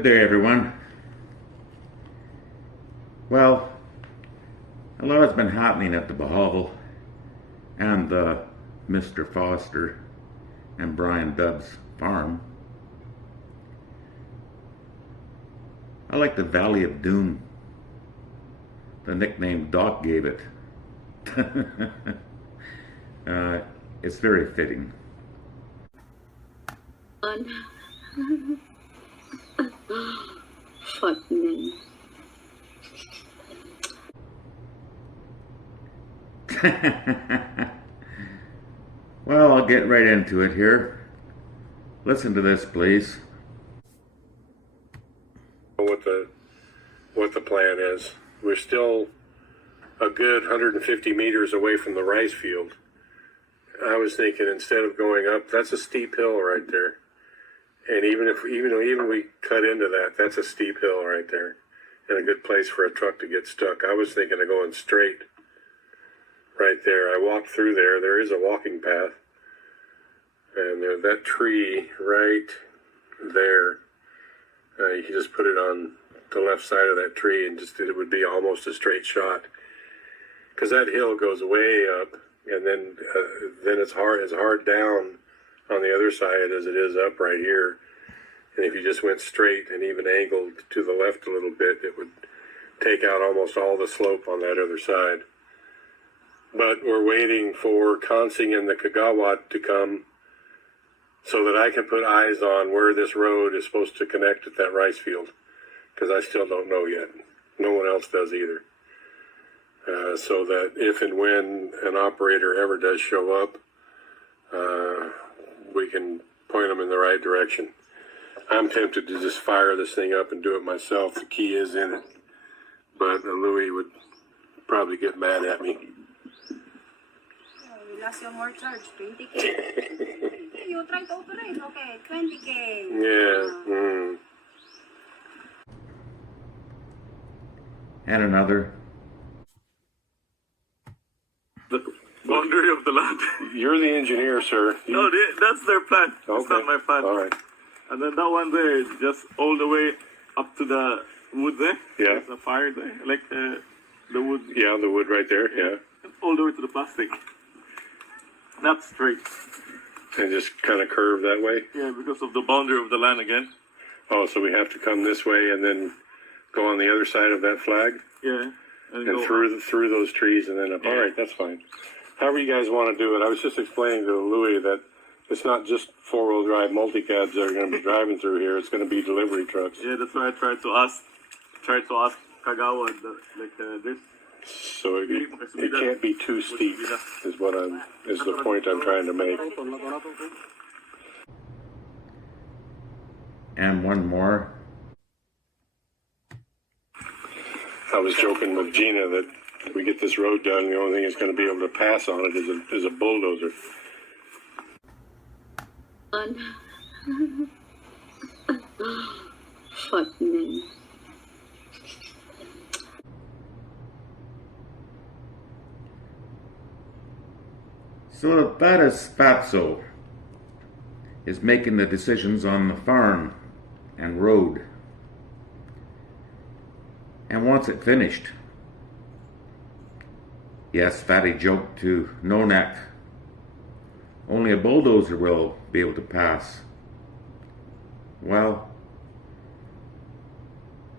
Good day, everyone. Well, a lot has been happening at the Bosshog and the Mr. Foster and Brian Dubbs farm. I like the Valley of Doom, the nickname Doc gave it. It's very fitting. Fuck me. Well, I'll get right into it here. Listen to this, please. What the plan is. We're still a good 150 meters away from the rice field. I was thinking instead of going up, that's a steep hill right there. And even we cut into that, that's a steep hill right there, and a good place for a truck to get stuck. I was thinking of going straight right there. I walked through there. There is a walking path, and there's that tree right there. You can just put it on the left side of that tree, and it would be almost a straight shot. Because that hill goes way up, and then it's hard down on the other side as it is up right here. And if you just went straight and even angled to the left a little bit, it would take out almost all the slope on that other side. But we're waiting for Consing and the Kagawad to come so that I can put eyes on where this road is supposed to connect at that rice field, because I still don't know yet. No one else does either. So that if and when an operator ever does show up, we can point them in the right direction. I'm tempted to just fire this thing up and do it myself. The key is in it. But Louis would probably get mad at me. We lost your more charge, 20K. You try to operate, okay, 20K. Yeah. And another. The boundary of the land. You're the engineer, sir. No, that's their plan. Okay. It's not my plan. All right. And then that one there is just all the way up to the wood there. Yeah. There's a fire there, like the wood. Yeah, the wood right there, yeah. And all the way to the plastic. Not straight. And just kind of curve that way? Yeah, because of the boundary of the land again. Oh, so we have to come this way and then go on the other side of that flag? Yeah. And through those trees and then up. Yeah. All right, that's fine. However you guys want to do it. I was just explaining to Louis that it's not just four-wheel drive multi-cabs that are going to be driving through here. It's going to be delivery trucks. Yeah, that's why I tried to ask Kagawa, this. So it can't be too steep, is the point I'm trying to make. And one more. I was joking with Gina that if we get this road done, the only thing that's going to be able to pass on it is a bulldozer. Fuck me. So that is Fatso is making the decisions on the farm and road. And wants it finished. Yes, Fatty joked to No Neck. Only a bulldozer will be able to pass. Well,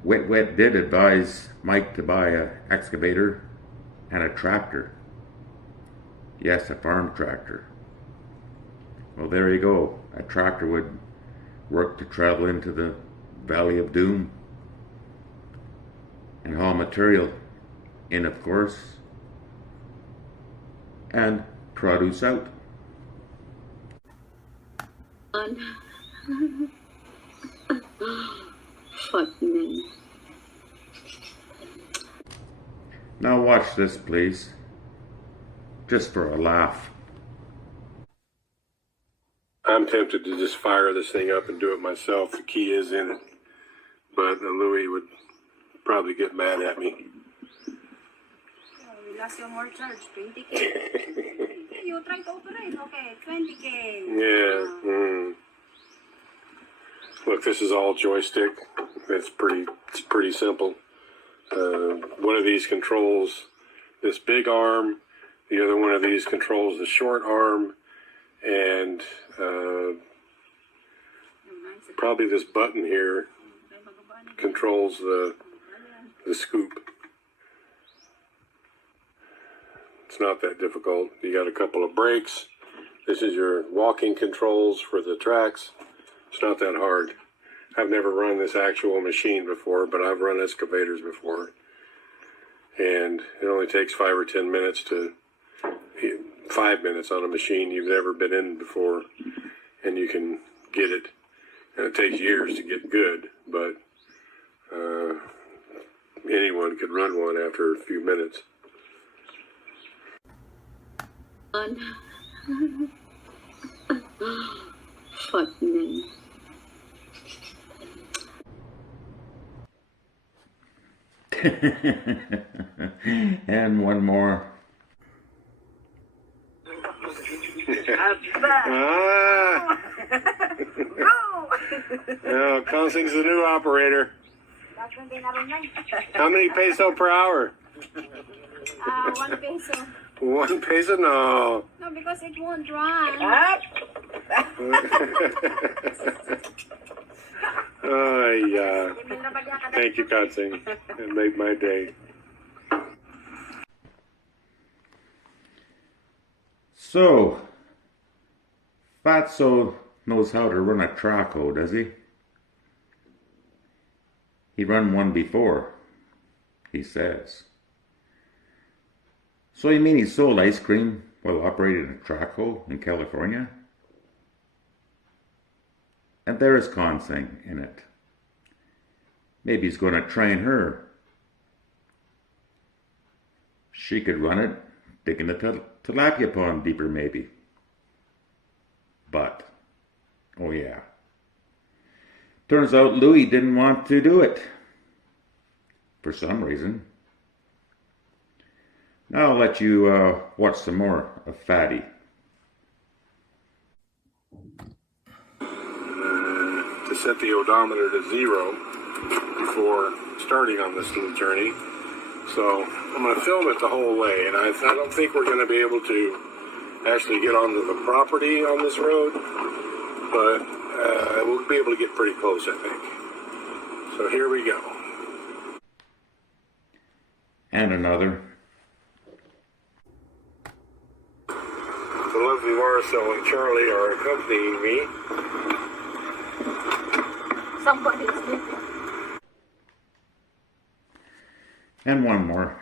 Wit did advise Mike to buy an excavator and a tractor. Yes, a farm tractor. Well, there you go. A tractor would work to travel into the Valley of Doom and haul material in, of course, and produce out. Fuck me. Now watch this, please. Just for a laugh. I'm tempted to just fire this thing up and do it myself. The key is in it. But Louis would probably get mad at me. We lost your more charge, 20K. You try to operate, okay, 20K. Yeah. Look, this is all joystick. It's pretty simple. One of these controls this big arm. The other one of these controls the short arm, and probably this button here controls the scoop. It's not that difficult. You got a couple of brakes. This is your walking controls for the tracks. It's not that hard. I've never run this actual machine before, but I've run excavators before. And it only takes 5 or 10 minutes 5 minutes on a machine you've never been in before, and you can get it. And it takes years to get good, but anyone could run one after a few minutes. Fuck me. And one more. Oh, Consing's the new operator. How many peso per hour? 1 peso. 1 peso? No. No, because it won't run. Oh, yeah. Thank you, Consing. It made my day. So, Fatso knows how to run a traco, does he? He run one before, he says. So you mean he sold ice cream while operating a traco in California? And there is Consing in it. Maybe he's going to train her. She could run it, digging the tilapia pond deeper maybe. But, oh yeah. Turns out Louis didn't want to do it. For some reason. Now I'll let you watch some more of Fatty. To set the odometer to 0 before starting on this little journey. So I'm going to film it the whole way, and I don't think we're going to be able to actually get onto the property on this road, but we'll be able to get pretty close, I think. So here we go. And another. The lovely Marcel and Charlie are accompanying me. Somebody is sleeping. And one more.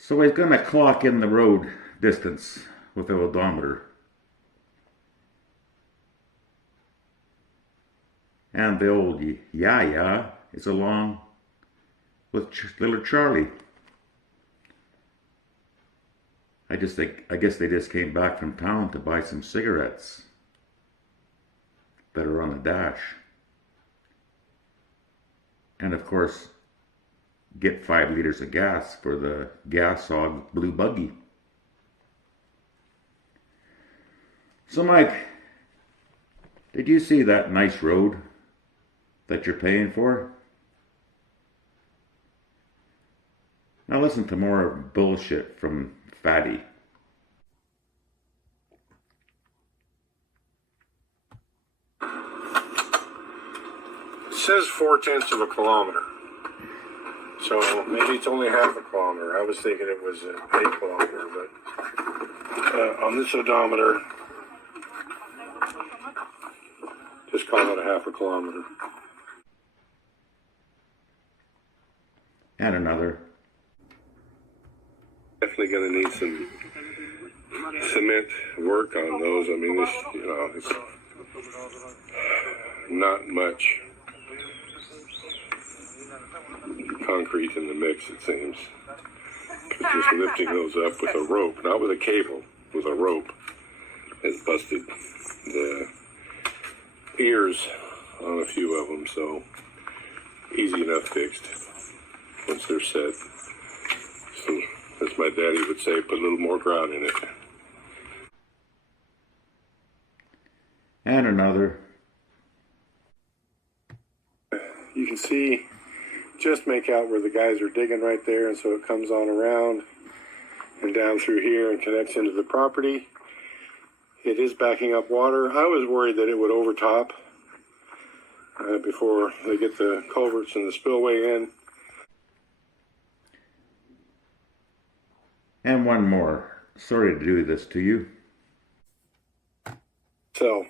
So he's going to clock in the road distance with the odometer. And the old Yaya is along with little Charlie. I guess they just came back from town to buy some cigarettes that are on the dash. And of course, get 5 liters of gas for the Bosshog blue buggy. So Mike, did you see that nice road that you're paying for? Now listen to more bullshit from Fatty. It says 4/10 of a kilometer. So maybe it's only half a kilometer. I was thinking it was a kilometer, but on this odometer, Just call it a half a kilometer. And another. Definitely going to need some cement work on those. I mean, this, it's not much concrete in the mix, it seems. But just lifting those up with a rope, not with a cable, with a rope, has busted the ears on a few of them, so easy enough fixed once they're set. So, as my daddy would say, put a little more grout in it. And another. You can see, just make out where the guys are digging right there, and so it comes on around and down through here and connects into the property. It is backing up water. I was worried that it would overtop before they get the culverts and the spillway in. And one more. Sorry to do this to you. So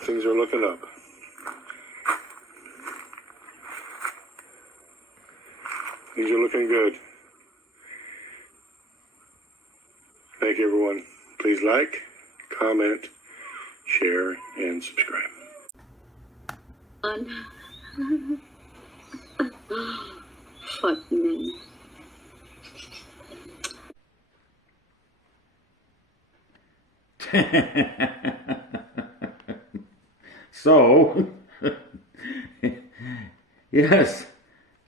things are looking up. Things are looking good. Thank you, everyone. Please like, comment, share, and subscribe. Fuck man. So, yes,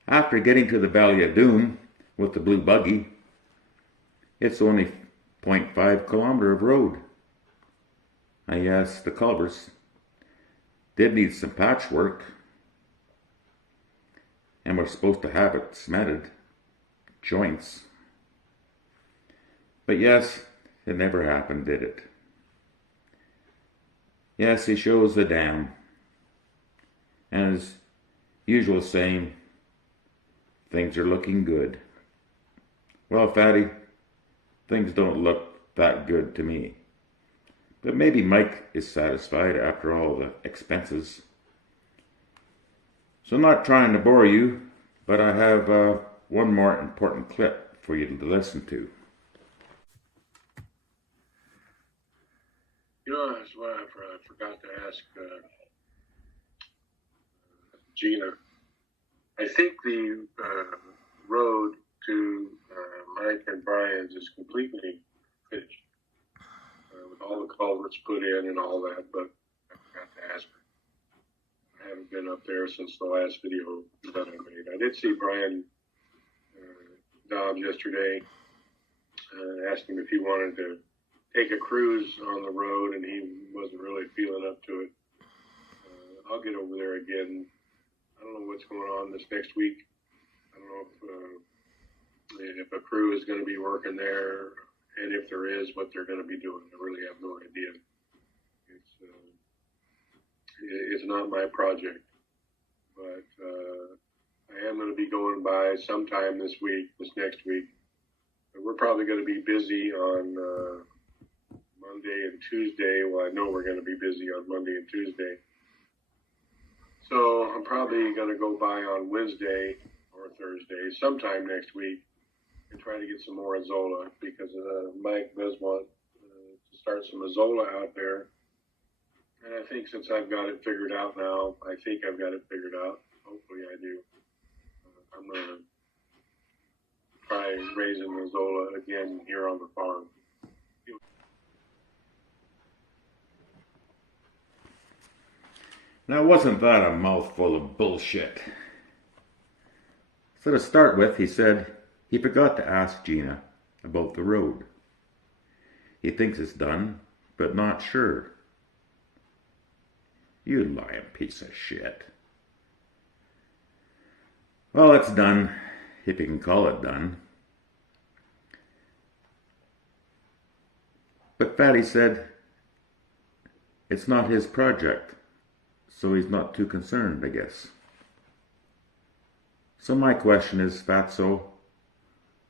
after getting to the Valley of Doom with the blue buggy, it's only 0.5 kilometer of road. And yes, the culverts did need some patchwork, and we're supposed to have it cemented, joints. But yes, it never happened, did it? Yes, he shows the dam, and as usual saying, things are looking good. Well, Fatty, things don't look that good to me. But maybe Mike is satisfied after all the expenses. So I'm not trying to bore you, but I have one more important clip for you to listen to. That's what I forgot to ask Gina. I think the road to Mike and Brian's is completely finished, with all the culverts put in and all that, but I forgot to ask her. I haven't been up there since the last video that I made. I did see Brian Dobbs yesterday, asked him if he wanted to take a cruise on the road, and he wasn't really feeling up to it. I'll get over there again. I don't know what's going on this next week. I don't know if a crew is going to be working there, and if there is, what they're going to be doing. I really have no idea. It's not my project, but I am going to be going by sometime this next week. We're probably going to be busy on Monday and Tuesday. Well, I know we're going to be busy on Monday and Tuesday. So I'm probably going to go by on Wednesday or Thursday, sometime next week, and try to get some more Azola, because Mike does want to start some Azola out there. And I think since I've got it figured out now, Hopefully I do. I'm going to try raising Azola again here on the farm. Now, wasn't that a mouthful of bullshit? So to start with, he said he forgot to ask Gina about the road. He thinks it's done, but not sure. You lying piece of shit. Well, it's done, if you can call it done. But Fatty said it's not his project, so he's not too concerned, I guess. So my question is, Fatso,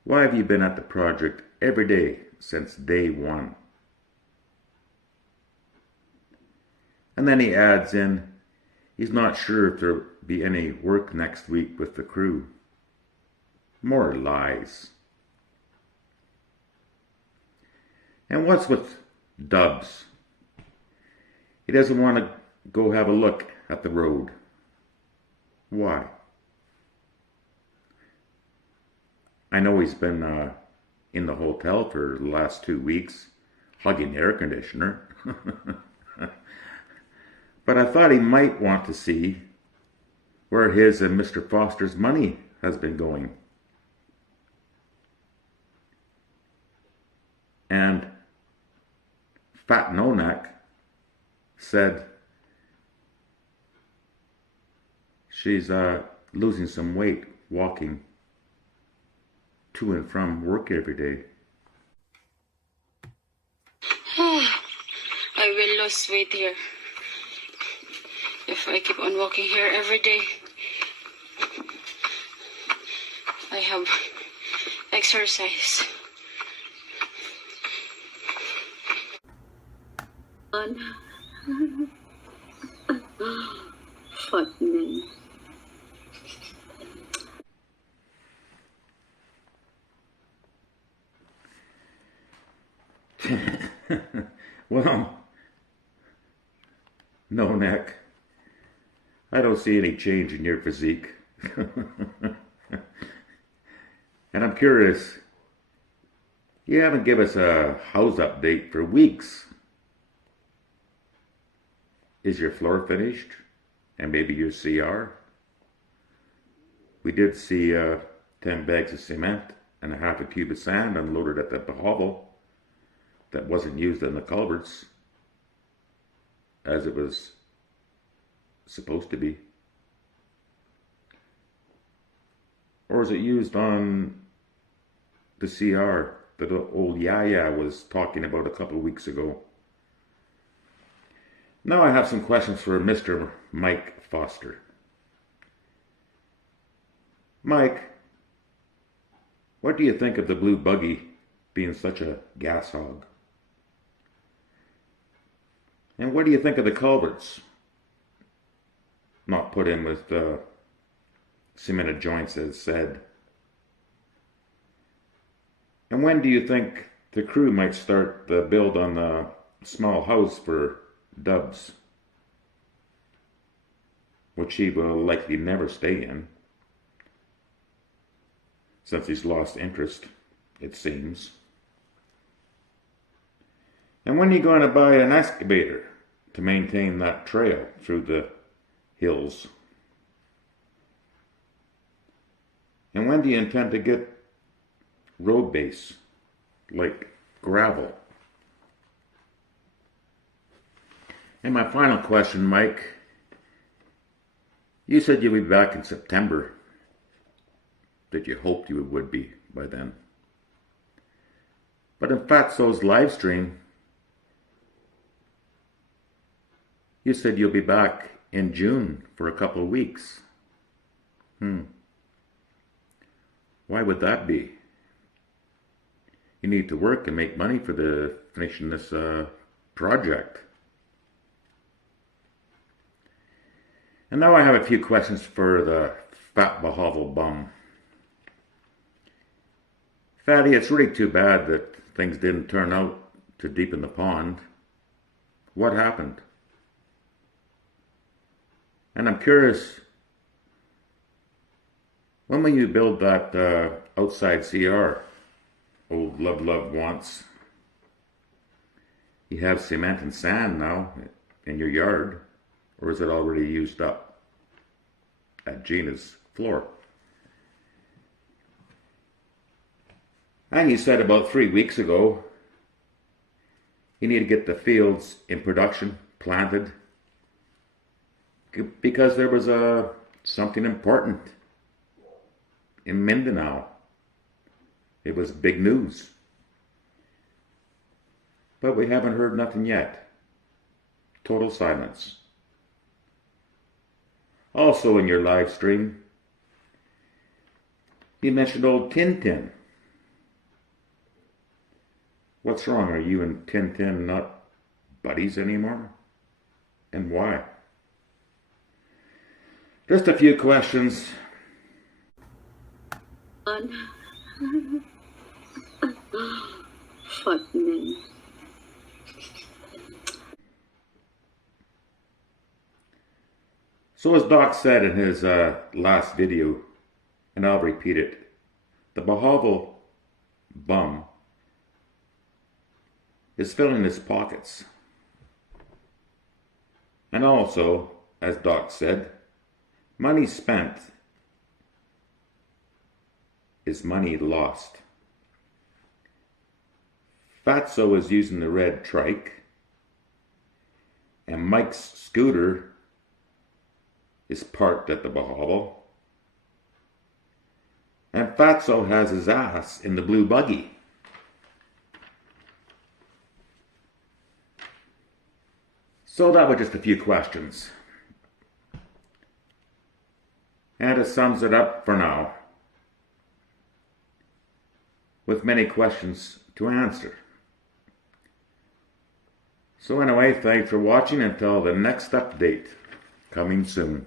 why have you been at the project every day since day one? And then he adds in, he's not sure if there'll be any work next week with the crew. More lies. And what's with Dubs? He doesn't want to go have a look at the road. Why? I know he's been in the hotel for the last 2 weeks, hugging the air conditioner. But I thought he might want to see where his and Mr. Foster's money has been going. And Fat Nonak said she's losing some weight walking to and from work every day. I will lose weight here if I keep on walking here every day. I have exercise. Hot man. Well, no, Nick. I don't see any change in your physique. And I'm curious, you haven't given us a house update for weeks. Is your floor finished? And maybe your CR? We did see 10 bags of cement and a half a cube of sand unloaded at the hovel that wasn't used in the culverts as it was supposed to be. Or is it used on the CR that old Yaya was talking about a couple of weeks ago? Now I have some questions for Mr. Mike Foster. Mike, what do you think of the blue buggy being such a gas hog? And what do you think of the culverts not put in with cemented joints as said? And when do you think the crew might start the build on the small house for Dubs, which he will likely never stay in, since he's lost interest, it seems? And when are you going to buy an excavator to maintain that trail through the hills? And when do you intend to get road base, like gravel? And my final question, Mike, you said you'd be back in September, that you hoped you would be by then. But in Fatso's live stream, you said you'll be back in June for a couple of weeks. Why would that be? You need to work and make money for finishing this project. And now I have a few questions for the Fat Bahaval bum. Fatty, it's really too bad that things didn't turn out to deepen the pond. What happened? And I'm curious, when will you build that outside CR old Love wants? You have cement and sand now in your yard, or is it already used up at Gina's floor? And you said about 3 weeks ago, you need to get the fields in production, planted, because there was something important in Mindanao. It was big news. But we haven't heard nothing yet. Total silence. Also in your live stream, you mentioned old Tintin. What's wrong? Are you and Tintin not buddies anymore? and why? Just a few questions. Fat man. So as Doc said in his last video, and I'll repeat it, the Bosshog bum is filling his pockets. And also, as Doc said, money spent is money lost. Fatso is using the red trike, and Mike's scooter is parked at the Bosshog, and Fatso has his ass in the blue buggy. So that was just a few questions. And it sums it up for now, with many questions to answer. So anyway, thanks for watching until the next update, coming soon.